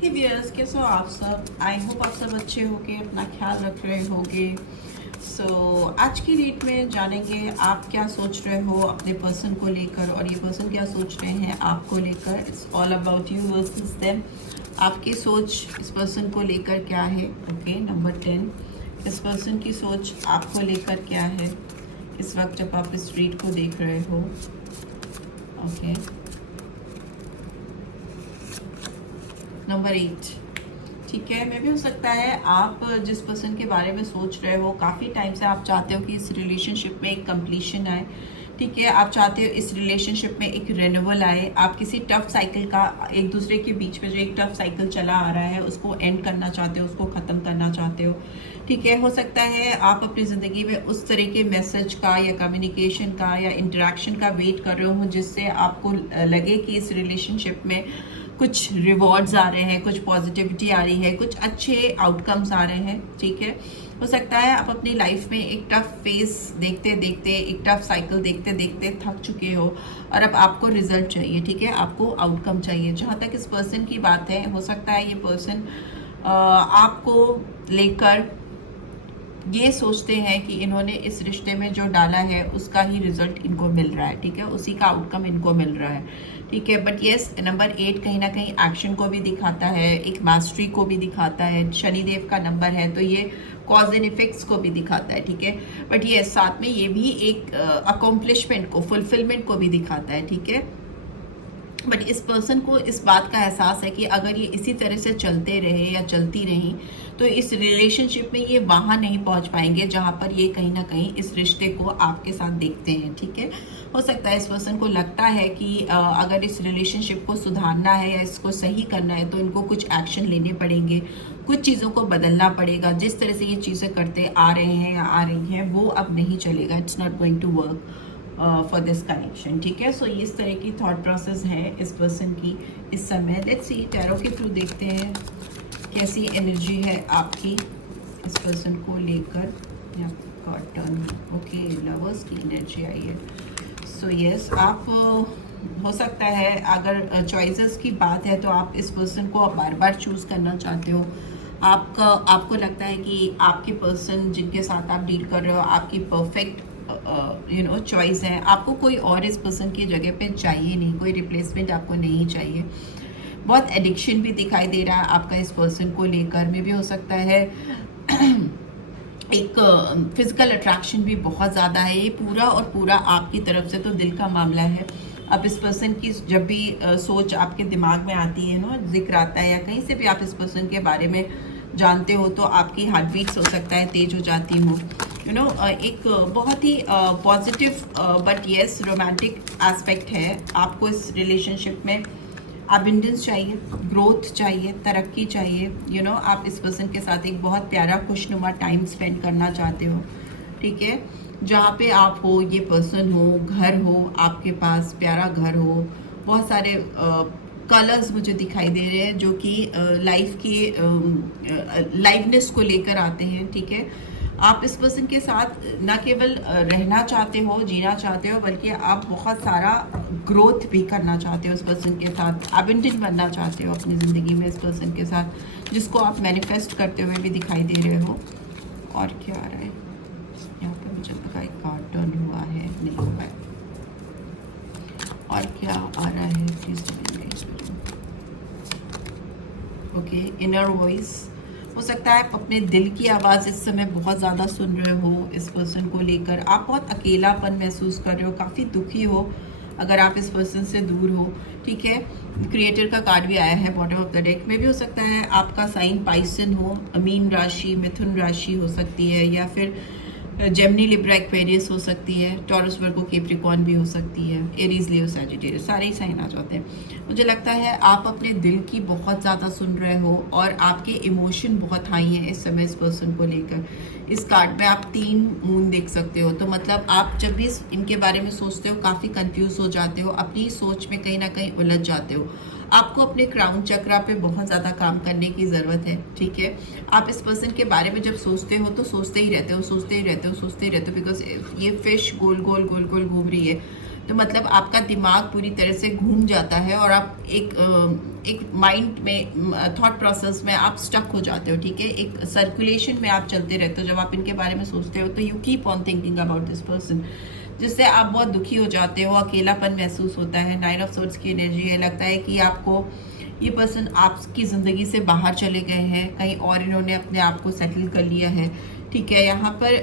हे viewers, कैसे हो आप सब? आई होप आप सब अच्छे होगे, अपना ख्याल रख रहे होगे। आज की डेट में जानेंगे आप क्या सोच रहे हो अपने पर्सन को लेकर और ये पर्सन क्या सोच रहे हैं आपको लेकर। It's all about you versus them. आपकी सोच इस पर्सन को लेकर क्या है? ओके, नंबर 10, इस पर्सन की सोच आपको लेकर क्या है इस वक्त जब आप इस रीड को देख रहे हो? ओके, नंबर 8, ठीक है। मे भी हो सकता है आप जिस पर्सन के बारे में सोच रहे हो काफ़ी टाइम से आप चाहते हो कि इस रिलेशनशिप में एक कंप्लीशन आए, ठीक है। आप चाहते हो इस रिलेशनशिप में एक रिन्यूअल आए। आप किसी टफ साइकिल का, एक दूसरे के बीच में जो एक टफ साइकिल चला आ रहा है उसको एंड करना चाहते हो, उसको ख़त्म करना चाहते हो, ठीक है। हो सकता है आप अपनी ज़िंदगी में उस तरह के मैसेज का या कम्युनिकेशन का या इंटरेक्शन का वेट कर रहे हो जिससे आपको लगे कि इस रिलेशनशिप में कुछ रिवॉर्ड्स आ रहे हैं, कुछ पॉजिटिविटी आ रही है, कुछ अच्छे आउटकम्स आ रहे हैं, ठीक है। हो सकता है आप अपनी लाइफ में एक टफ फेस देखते देखते, एक टफ साइकिल देखते देखते थक चुके हो और अब आपको रिजल्ट चाहिए, ठीक है। आपको आउटकम चाहिए। जहाँ तक इस पर्सन की बात है, हो सकता है ये पर्सन आपको लेकर ये सोचते हैं कि इन्होंने इस रिश्ते में जो डाला है उसका ही रिजल्ट इनको मिल रहा है, ठीक है, उसी का आउटकम इनको मिल रहा है, ठीक है। बट येस, नंबर 8 कहीं ना कहीं एक्शन को भी दिखाता है, एक मास्टरी को भी दिखाता है। शनिदेव का नंबर है तो ये कॉज एंड इफेक्ट्स को भी दिखाता है, ठीक है। बट ये साथ में ये भी एक अकॉम्प्लिशमेंट को, फुलफिलमेंट को भी दिखाता है, ठीक है। बट इस पर्सन को इस बात का एहसास है कि अगर ये इसी तरह से चलते रहे या चलती रही तो इस रिलेशनशिप में ये वहाँ नहीं पहुँच पाएंगे जहाँ पर ये कहीं ना कहीं इस रिश्ते को आपके साथ देखते हैं, ठीक है। हो सकता है इस पर्सन को लगता है कि अगर इस रिलेशनशिप को सुधारना है या इसको सही करना है तो इनको कुछ एक्शन लेने पड़ेंगे, कुछ चीज़ों को बदलना पड़ेगा। जिस तरह से ये चीज़ें करते आ रहे हैं या आ रही हैं वो अब नहीं चलेगा। It's not going to work for this connection, ठीक है। सो इस तरह की थॉट प्रोसेस है इस पर्सन की इस समय। लेट्स सी, टैरो के थ्रू देखते हैं कैसी एनर्जी है आपकी इस पर्सन को लेकर। टर्न, ओके, लवर्स की एनर्जी आई है। सो यस, आप हो सकता है अगर चॉइसेस की बात है तो आप इस पर्सन को बार बार चूज़ करना चाहते हो। आपको लगता है कि आपके पर्सन जिनके साथ आप डील कर रहे हो आपकी परफेक्ट चॉइस है। आपको कोई और इस पर्सन की जगह पे चाहिए नहीं, कोई रिप्लेसमेंट आपको नहीं चाहिए। बहुत एडिक्शन भी दिखाई दे रहा है आपका इस पर्सन को लेकर। में भी हो सकता है एक फिजिकल अट्रैक्शन भी बहुत ज़्यादा है। ये पूरा और पूरा आपकी तरफ से तो दिल का मामला है। अब इस पर्सन की जब भी सोच आपके दिमाग में आती है ना, जिक्र आता है या कहीं से भी आप इस पर्सन के बारे में जानते हो तो आपकी हार्ट बीट्स हो सकता है तेज हो जाती हो। एक बहुत ही positive but yes romantic aspect है। आपको इस रिलेशनशिप में अबंडेंस चाहिए, ग्रोथ चाहिए, तरक्की चाहिए। आप इस पर्सन के साथ एक बहुत प्यारा खुशनुमा टाइम स्पेंड करना चाहते हो, ठीक है। जहाँ पे आप हो, ये पर्सन हो, घर हो आपके पास, प्यारा घर हो, बहुत सारे कलर्स मुझे दिखाई दे रहे हैं जो कि लाइफ की लाइवनेस को लेकर आते हैं, ठीक है। आप इस पर्सन के साथ न केवल रहना चाहते हो, जीना चाहते हो, बल्कि आप बहुत सारा ग्रोथ भी करना चाहते हो इस पर्सन के साथ, अबंडेंट बनना चाहते हो अपनी ज़िंदगी में इस पर्सन के साथ, जिसको आप मैनिफेस्ट करते हुए भी दिखाई दे रहे हो। और क्या आ रहा है यहाँ पे? मुझे लगा एक कार्ड टर्न हुआ है, नहीं हुआ है। और क्या आ रहा है प्लीज? Okay, inner voice. हो सकता है आप अपने दिल की आवाज़ इस समय बहुत ज़्यादा सुन रहे हो इस पर्सन को लेकर। आप बहुत अकेलापन महसूस कर रहे हो, काफ़ी दुखी हो अगर आप इस पर्सन से दूर हो, ठीक है। क्रिएटर का कार्ड भी आया है बॉटम ऑफ द डेक। में भी हो सकता है आपका साइन पाइसन हो, मीन राशि, मिथुन राशि हो सकती है, या फिर जेमिनी, लिब्रा, एक्वेरियस हो सकती है, टॉरस, वर्गो, कैप्रिकॉर्न भी हो सकती है, एरीज, लियो, सैजिटेरियस, सारे ही साइन आ जाते हैं। मुझे लगता है आप अपने दिल की बहुत ज़्यादा सुन रहे हो और आपके इमोशन बहुत हाई हैं इस समय इस पर्सन को लेकर। इस कार्ड में आप 3 मून देख सकते हो, तो मतलब आप जब भी इनके बारे में सोचते हो काफ़ी कंफ्यूज हो जाते हो, अपनी सोच में कहीं ना कहीं उलझ जाते हो। आपको अपने क्राउन चक्रा पे बहुत ज़्यादा काम करने की ज़रूरत है, ठीक है। आप इस पर्सन के बारे में जब सोचते हो तो सोचते ही रहते हो, सोचते ही रहते हो, सोचते ही रहते हो, बिकॉज ये फिश गोल गोल गोल गोल घूम रही है। तो मतलब आपका दिमाग पूरी तरह से घूम जाता है और आप एक माइंड में थॉट प्रोसेस में आप स्टक हो जाते हो, ठीक है। एक सर्कुलेशन में आप चलते रहते हो। जब आप इनके बारे में सोचते हो तो you keep on thinking about this person, जिससे आप बहुत दुखी हो जाते हो, अकेलापन महसूस होता है। 9 ऑफ सोर्ड्स की एनर्जी है, लगता है कि आपको ये पर्सन आपकी ज़िंदगी से बाहर चले गए हैं, कहीं और इन्होंने अपने आप को सेटल कर लिया है, ठीक है। यहाँ पर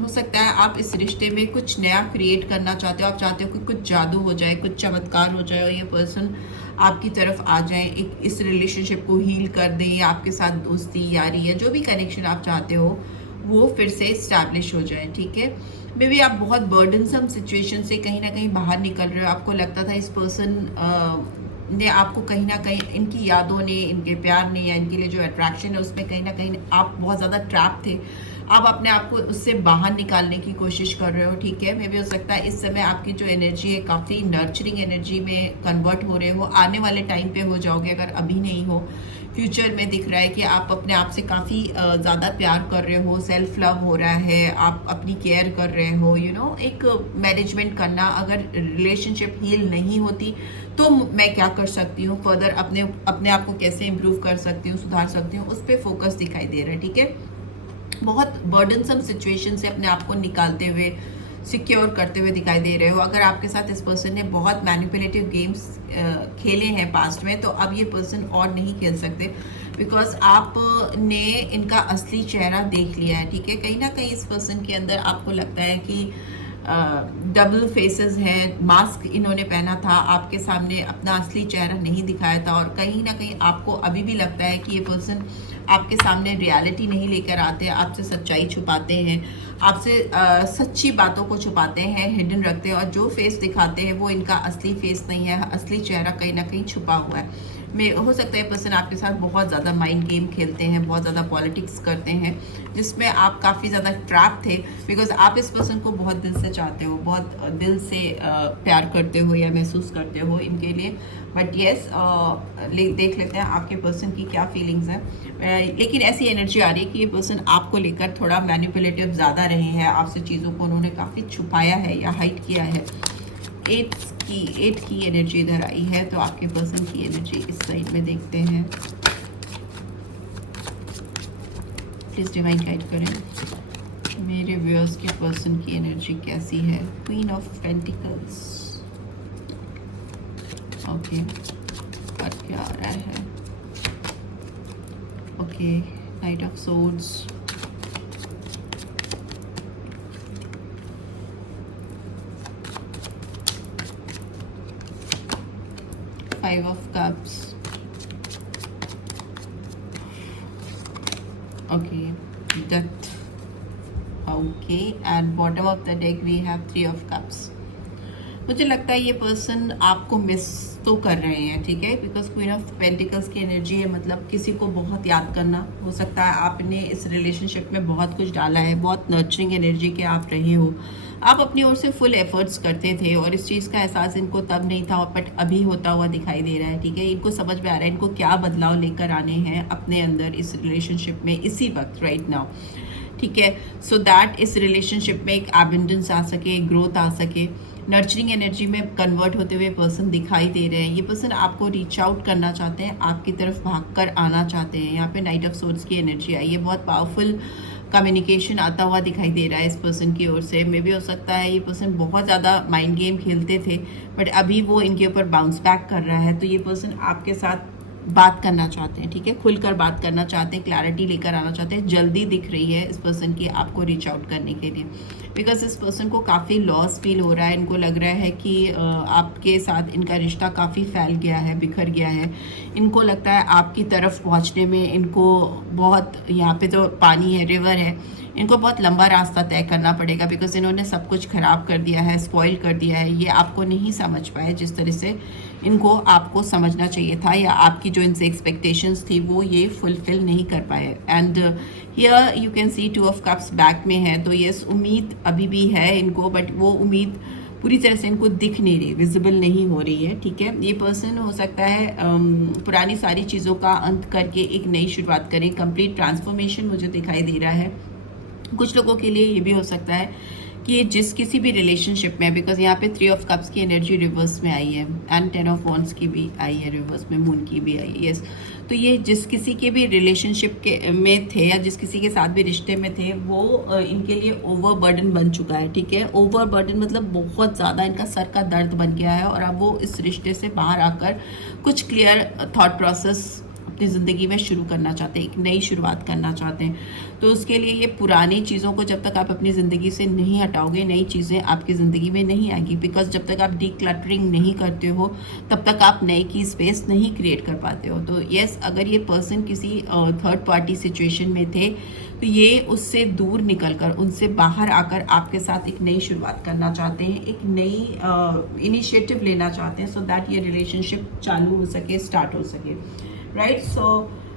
हो सकता है आप इस रिश्ते में कुछ नया क्रिएट करना चाहते हो। आप चाहते हो कि कुछ जादू हो जाए, कुछ चमत्कार हो जाए और ये पर्सन आपकी तरफ आ जाए, एक इस रिलेशनशिप को हील कर दें, या आपके साथ दोस्ती यारी या जो भी कनेक्शन आप चाहते हो वो फिर से इस्टेब्लिश हो जाए, ठीक है। मे बी आप बहुत बर्डनसम सिचुएशन से कहीं ना कहीं बाहर निकल रहे हो। आपको लगता था इस पर्सन ने आपको कहीं ना कहीं, इनकी यादों ने, इनके प्यार ने, या इनके लिए जो अट्रैक्शन है उसमें कहीं ना कहीं आप बहुत ज़्यादा ट्रैप थे। आप अपने आप को उससे बाहर निकालने की कोशिश कर रहे हो, ठीक है। मे भी हो सकता है इस समय आपकी जो एनर्जी है काफ़ी नर्चरिंग एनर्जी में कन्वर्ट हो रहे हो। आने वाले टाइम पे हो जाओगे, अगर अभी नहीं हो, फ्यूचर में दिख रहा है कि आप अपने आप से काफ़ी ज़्यादा प्यार कर रहे हो, सेल्फ लव हो रहा है, आप अपनी केयर कर रहे हो, एक मैनेजमेंट करना। अगर रिलेशनशिप हील नहीं होती तो मैं क्या कर सकती हूँ फर्दर, अपने आप को कैसे इम्प्रूव कर सकती हूँ, सुधार सकती हूँ, उस पर फोकस दिखाई दे रहा है, ठीक है। बहुत बर्डनसम सिचुएशन से अपने आप को निकालते हुए, सिक्योर करते हुए दिखाई दे रहे हो। अगर आपके साथ इस पर्सन ने बहुत मैनिपुलेटिव गेम्स खेले हैं पास्ट में, तो अब ये पर्सन और नहीं खेल सकते, बिकॉज आपने इनका असली चेहरा देख लिया है, ठीक है। कहीं ना कहीं इस पर्सन के अंदर आपको लगता है कि डबल फेसेस हैं, मास्क इन्होंने पहना था, आपके सामने अपना असली चेहरा नहीं दिखाया था, और कहीं ना कहीं आपको अभी भी लगता है कि ये पर्सन आपके सामने रियलिटी नहीं लेकर आते, आपसे सच्चाई छुपाते हैं, आपसे सच्ची बातों को छुपाते हैं, हिडन रखते हैं, और जो फेस दिखाते हैं वो इनका असली फेस नहीं है, असली चेहरा कहीं ना कहीं छुपा हुआ है। हो सकता है पर्सन आपके साथ बहुत ज़्यादा माइंड गेम खेलते हैं, बहुत ज़्यादा पॉलिटिक्स करते हैं, जिसमें आप काफ़ी ज़्यादा ट्रैप थे, बिकॉज आप इस पर्सन को बहुत दिल से चाहते हो, बहुत दिल से प्यार करते हो या महसूस करते हो इनके लिए। बट येस, देख लेते हैं आपके पर्सन की क्या फीलिंग्स हैं। लेकिन ऐसी एनर्जी आ रही है कि ये पर्सन आपको लेकर थोड़ा मैनिपुलेटिव ज़्यादा रहे हैं, आपसे चीज़ों को उन्होंने काफ़ी छुपाया है या हाइड किया है। 8 की एनर्जी इधर आई है, तो आपके पर्सन की एनर्जी इस साइड में देखते हैं। प्लीज डिवाइन गाइड करें मेरे व्यूअर्स के पर्सन की एनर्जी कैसी है। क्वीन ऑफ पेंटिकल्स, ओके, और क्या आ रहा है? Okay, night of swords, Five of Cups, okay, Death, okay, and bottom of the deck we have 3 of Cups. मुझे लगता है ये पर्सन आपको मिस तो कर रहे हैं, ठीक है, बिकॉज क्वीन ऑफ पेंटिकल्स की एनर्जी है, मतलब किसी को बहुत याद करना। हो सकता है आपने इस रिलेशनशिप में बहुत कुछ डाला है, बहुत नर्चरिंग एनर्जी के आप रहे हो, आप अपनी ओर से फुल एफर्ट्स करते थे, और इस चीज़ का एहसास इनको तब नहीं था, बट अभी होता हुआ दिखाई दे रहा है, ठीक है। इनको समझ में आ रहा है इनको क्या बदलाव लेकर आने हैं अपने अंदर इस रिलेशनशिप में इसी वक्त, राइट नाउ, ठीक है, सो दैट इस रिलेशनशिप में एक एबंडेंस आ सके, ग्रोथ आ सके। नर्चरिंग एनर्जी में कन्वर्ट होते हुए पर्सन दिखाई दे रहे हैं। ये पर्सन आपको रीच आउट करना चाहते हैं, आपकी तरफ भागकर आना चाहते हैं। यहाँ पे नाइट ऑफ सोर्ड्स की एनर्जी आई है, बहुत पावरफुल कम्युनिकेशन आता हुआ दिखाई दे रहा है इस पर्सन की ओर से। मे भी हो सकता है ये पर्सन बहुत ज़्यादा माइंड गेम खेलते थे, बट अभी वो इनके ऊपर बाउंस बैक कर रहा है, तो ये पर्सन आपके साथ बात करना चाहते हैं, ठीक है, खुलकर बात करना चाहते हैं, क्लैरिटी लेकर आना चाहते हैं। जल्दी दिख रही है इस पर्सन की आपको रीच आउट करने के लिए, बिकॉज इस पर्सन को काफ़ी लॉस फील हो रहा है। इनको लग रहा है कि आपके साथ इनका रिश्ता काफ़ी फैल गया है, बिखर गया है। इनको लगता है आपकी तरफ पहुंचने में इनको बहुत, यहाँ पे तो पानी है, रिवर है, इनको बहुत लंबा रास्ता तय करना पड़ेगा, बिकॉज इन्होंने सब कुछ ख़राब कर दिया है, स्पॉइल कर दिया है। ये आपको नहीं समझ पाए जिस तरह से इनको आपको समझना चाहिए था, या आपकी जो इनसे एक्सपेक्टेशंस थी वो ये फुलफिल नहीं कर पाए। And here you can see 2 of cups back में है, तो यस, उम्मीद अभी भी है इनको, बट वो उम्मीद पूरी तरह से इनको दिख नहीं रही, विजिबल नहीं हो रही है, ठीक है। ये पर्सन हो सकता है पुरानी सारी चीज़ों का अंत करके एक नई शुरुआत करें, कंप्लीट ट्रांसफॉर्मेशन मुझे दिखाई दे रहा है। कुछ लोगों के लिए ये भी हो सकता है कि जिस किसी भी रिलेशनशिप में, बिकॉज यहाँ पे 3 ऑफ कप्स की एनर्जी रिवर्स में आई है एंड 10 ऑफ वॉन्ड्स की भी आई है रिवर्स में, मून की भी आई है, यस। तो ये जिस किसी के भी रिलेशनशिप के में थे या जिस किसी के साथ भी रिश्ते में थे, वो इनके लिए ओवर बर्डन बन चुका है, ठीक है। ओवर बर्डन मतलब बहुत ज़्यादा इनका सर का दर्द बन गया है, और अब वो इस रिश्ते से बाहर आकर कुछ क्लियर थॉट प्रोसेस अपनी ज़िंदगी में शुरू करना चाहते हैं, एक नई शुरुआत करना चाहते हैं। तो उसके लिए ये पुरानी चीज़ों को जब तक आप अपनी ज़िंदगी से नहीं हटाओगे, नई चीज़ें आपकी ज़िंदगी में नहीं आएगी, बिकॉज जब तक आप डीक्लटरिंग नहीं करते हो तब तक आप नई की स्पेस नहीं क्रिएट कर पाते हो। तो यस, अगर ये पर्सन किसी थर्ड पार्टी सिचुएशन में थे, तो ये उससे दूर निकलकर, उनसे बाहर आकर आपके साथ एक नई शुरुआत करना चाहते हैं, एक नई इनिशिएटिव लेना चाहते हैं, सो दैट ये रिलेशनशिप चालू हो सके, स्टार्ट हो सके, राइट। सो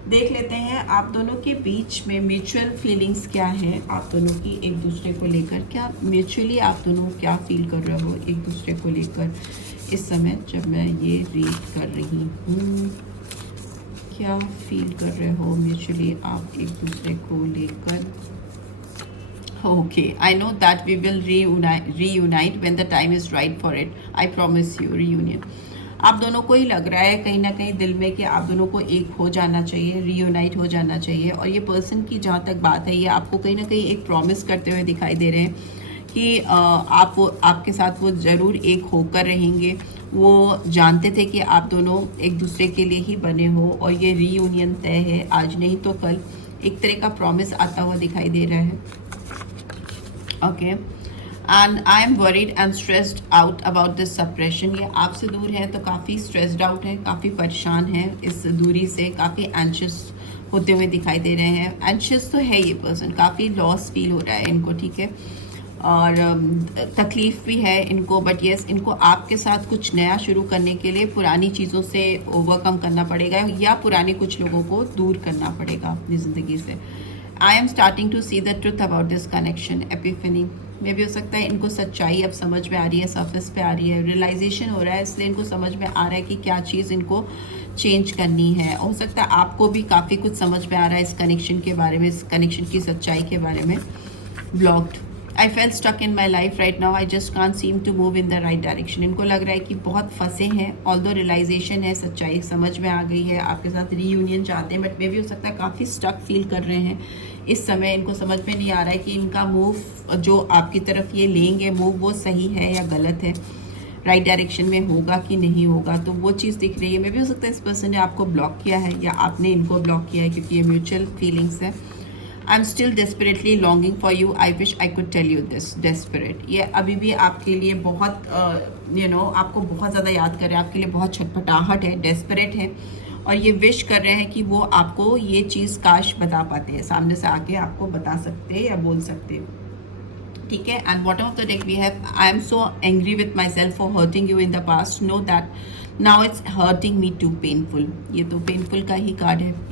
देख लेते हैं आप दोनों के बीच में म्यूचुअल फीलिंग्स क्या है, आप दोनों की एक दूसरे को लेकर। क्या म्यूचुअली आप दोनों क्या फील कर रहे हो एक दूसरे को लेकर इस समय जब मैं ये रीड कर रही हूँ? क्या फील कर रहे हो म्यूचुअली आप एक दूसरे को लेकर? Okay, I know that we will reunite when the time is right for it. I promise you reunion. आप दोनों को ही लग रहा है कहीं ना कहीं दिल में कि आप दोनों को एक हो जाना चाहिए, रीयूनाइट हो जाना चाहिए। और ये पर्सन की जहाँ तक बात है, ये आपको कहीं ना कहीं एक प्रॉमिस करते हुए दिखाई दे रहे हैं कि आपके साथ वो ज़रूर एक होकर रहेंगे। वो जानते थे कि आप दोनों एक दूसरे के लिए ही बने हो, और ये रीयूनियन तय है, आज नहीं तो कल। एक तरह का प्रॉमिस आता हुआ दिखाई दे रहा है, okay. And I am worried and stressed out about this suppression. ये आपसे दूर है तो काफ़ी स्ट्रेस्ड आउट है, काफ़ी परेशान है इस दूरी से, काफ़ी एंशियस होते हुए दिखाई दे रहे हैं। एंशियस तो है ये पर्सन, काफ़ी लॉस फील हो रहा है इनको, ठीक है, और तकलीफ़ भी है इनको, बट येस, इनको आपके साथ कुछ नया शुरू करने के लिए पुरानी चीज़ों से ओवरकम करना पड़ेगा, या पुराने कुछ लोगों को दूर करना पड़ेगा अपनी ज़िंदगी से। I am starting to see the truth about this connection, epiphany में भी हो सकता है इनको सच्चाई अब समझ में आ रही है, सरफेस पे आ रही है, रियलाइजेशन हो रहा है, इसलिए इनको समझ में आ रहा है कि क्या चीज़ इनको चेंज करनी है। हो सकता है आपको भी काफ़ी कुछ समझ में आ रहा है इस कनेक्शन के बारे में, इस कनेक्शन की सच्चाई के बारे में। Blocked, I feel stuck in my life right now, I just can't seem to move in the right direction. इनको लग रहा है कि बहुत फंसे हैं, ऑल्दो रियलाइजेशन है, सच्चाई समझ में आ गई है, आपके साथ रीयूनियन चाहते हैं, बट मे भी हो सकता है काफ़ी स्टक फील कर रहे हैं इस समय। इनको समझ में नहीं आ रहा है कि इनका मूव जो आपकी तरफ ये लेंगे मूव, वो सही है या गलत है, राइट डायरेक्शन में होगा कि नहीं होगा। तो वो चीज़ दिख रही है। मे भी हो सकता है इस पर्सन ने आपको ब्लॉक किया है या आपने इनको ब्लॉक किया है, क्योंकि ये म्यूचुअल फीलिंग्स है। I am still desperately longing for you, I wish I could tell you this. Desperate, ये अभी भी आपके लिए बहुत आपको बहुत ज़्यादा याद कर रहे हैं, आपके लिए बहुत छटपटाहट है, डेस्परेट है, और ये विश कर रहे हैं कि वो आपको ये चीज़ काश बता पाते हैं, सामने से आके आपको बता सकते या बोल सकते, ठीक है। And bottom of the deck we have, I am so angry with myself for hurting you in the past, no that now it's hurting me to painful. ये तो पेनफुल का ही कार्ड है।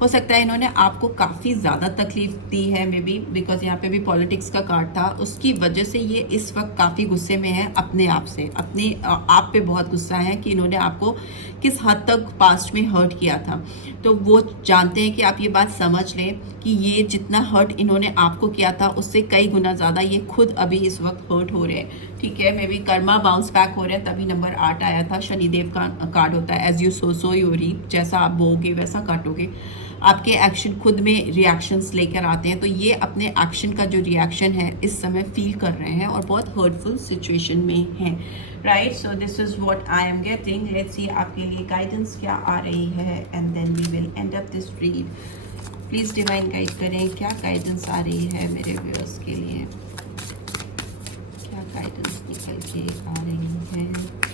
हो सकता है इन्होंने आपको काफ़ी ज़्यादा तकलीफ दी है, मे बी बिकॉज यहाँ पे भी पॉलिटिक्स का कार्ड था, उसकी वजह से ये इस वक्त काफ़ी गुस्से में है अपने आप से, अपने आप पे बहुत गुस्सा है कि इन्होंने आपको किस हद तक पास्ट में हर्ट किया था। तो वो जानते हैं कि आप ये बात समझ लें कि ये जितना हर्ट इन्होंने आपको किया था उससे कई गुना ज़्यादा ये खुद अभी इस वक्त हर्ट हो रहे हैं, ठीक है। May be Karma bounce back हो रहे हैं, तभी नंबर 8 आया था। शनिदेव का कार्ड होता है, as you sow you reap, जैसा आप बोओगे वैसा काटोगे। आपके एक्शन खुद में रिएक्शंस लेकर आते हैं, तो ये अपने एक्शन का जो रिएक्शन है इस समय फील कर रहे हैं और बहुत हर्टफुल सिचुएशन में हैं, right. So this is what I am getting. Let's see आपके लिए गाइडेंस क्या आ रही है, and then we will end up this read. Please divine guide करें, क्या गाइडेंस आ रही है मेरे व्यूअर्स के लिए, क्या गाइडेंस निकल के आ रही है।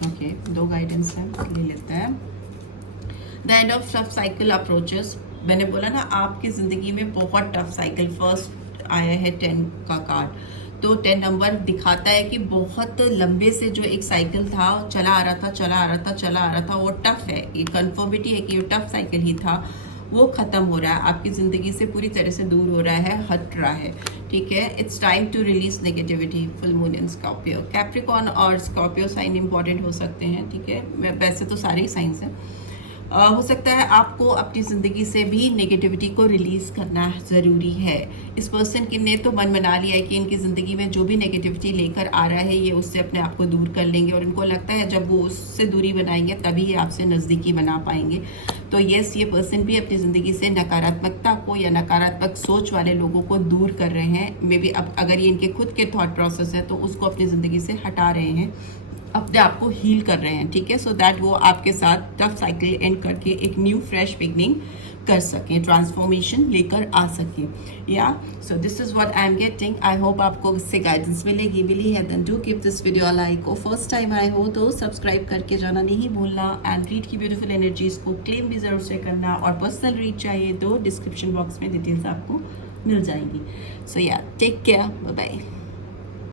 ओके, दो गाइडेंस है, ले लेते हैं। The end of tough cycle approaches, मैंने बोला ना आपकी ज़िंदगी में बहुत टफ साइकिल, फर्स्ट आया है 10 का कार्ड, तो 10 नंबर दिखाता है कि बहुत लंबे से जो एक साइकिल था चला आ रहा था, वो टफ है, ये कन्फर्मिटी है कि ये टफ साइकिल ही था, वो ख़त्म हो रहा है, आपकी ज़िंदगी से पूरी तरह से दूर हो रहा है, हट रहा है, ठीक है। It's time to release negativity. Full moon in Scorpio, Capricorn और स्कॉर्पियो साइन इंपॉर्टेंट हो सकते हैं, ठीक है, वैसे तो सारे ही साइंस हैं। हो सकता है आपको अपनी ज़िंदगी से भी नेगेटिविटी को रिलीज़ करना ज़रूरी है। इस पर्सन की ने तो मन बना लिया है कि इनकी ज़िंदगी में जो भी नेगेटिविटी लेकर आ रहा है ये उससे अपने आप को दूर कर लेंगे, और इनको लगता है जब वो उससे दूरी बनाएंगे तभी ये आपसे नज़दीकी बना पाएंगे। तो यस, ये पर्सन भी अपनी ज़िंदगी से नकारात्मकता को या नकारात्मक सोच वाले लोगों को दूर कर रहे हैं। मे बी अब अगर ये इनके खुद के थॉट प्रोसेस है तो उसको अपनी ज़िंदगी से हटा रहे हैं, अपने आप को हील कर रहे हैं, ठीक है, सो दैट वो आपके साथ टफ साइकिल एंड करके एक न्यू फ्रेश बिगनिंग कर सकें, ट्रांसफॉर्मेशन लेकर आ सकें। या so this is what I am getting. I hope आपको इससे गाइडेंस मिली है, then do give this video a like, और फर्स्ट टाइम आए हो तो सब्सक्राइब करके जाना नहीं भूलना, एंड रीड की ब्यूटीफुल एनर्जीज को क्लेम भी जरूर से करना, और पर्सनल रीड चाहिए तो डिस्क्रिप्शन बॉक्स में डिटेल्स आपको मिल जाएंगी। सो या टेक केयर, बाय बाय।